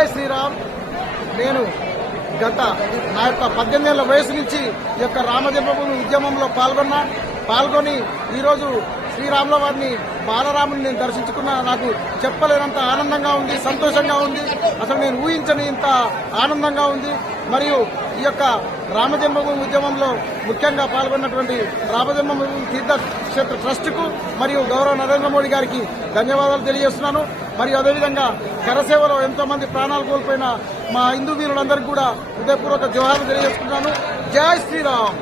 జై శ్రీరామ్. నేను గత నా యొక్క 18 ఏళ్ల వయసు నుంచి ఈ యొక్క రామజన్మభూమి ఉద్యమంలో పాల్గొని ఈరోజు శ్రీరాముల వారిని బాలరాముని నేను దర్శించుకున్నా. నాకు చెప్పలేనంత ఆనందంగా ఉంది, సంతోషంగా ఉంది. అసలు నేను ఊహించని ఇంత ఆనందంగా ఉంది. మరియు ఈ యొక్క రామజన్మభూమి ఉద్యమంలో ముఖ్యంగా పాల్గొన్నటువంటి రామజన్మభూమి తీర్థక్షేత్ర ట్రస్టుకు మరియు గౌరవ నరేంద్ర మోడీ గారికి ధన్యవాదాలు తెలియజేస్తున్నాను. మరియు అదేవిధంగా కరసేవలో ఎంతో మంది ప్రాణాలు కోల్పోయిన మా హిందూ వీరులందరికీ కూడా హృదయపూర్వక జోహార్లు తెలియజేస్తున్నాను. జై శ్రీరామ్.